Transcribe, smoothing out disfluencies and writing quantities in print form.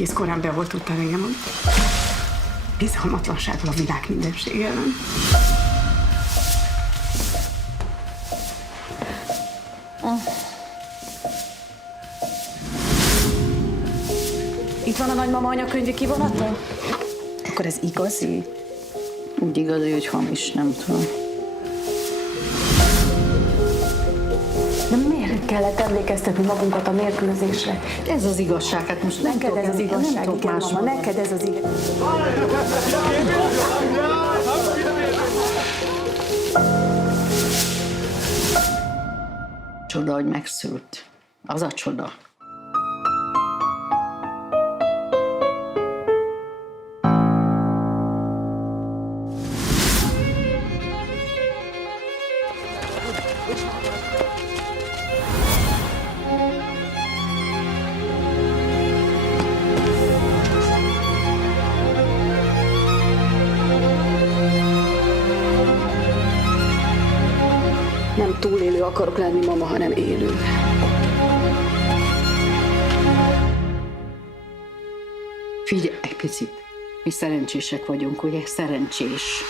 egész korán beoltottál engem a bizalmatlansággal a világ mindensége ellen. Itt van a nagymama anyakönyvi kivonata? Akkor ez igazi? Úgy igazi, hogy hamis, nem tudom. De miért kellett emlékeztetni magunkat a nélkülözésre? Ez az igazság, hát most nem Neked tudok, ez az igazság, nem tudok igen, más mama, mondani. neked ez az igazság. Csoda, hogy megszült. Az a csoda. Nem túlélő akarok lenni, mama, hanem élő. Figyelj egy picit. Mi szerencsések vagyunk, ugye? Szerencsés.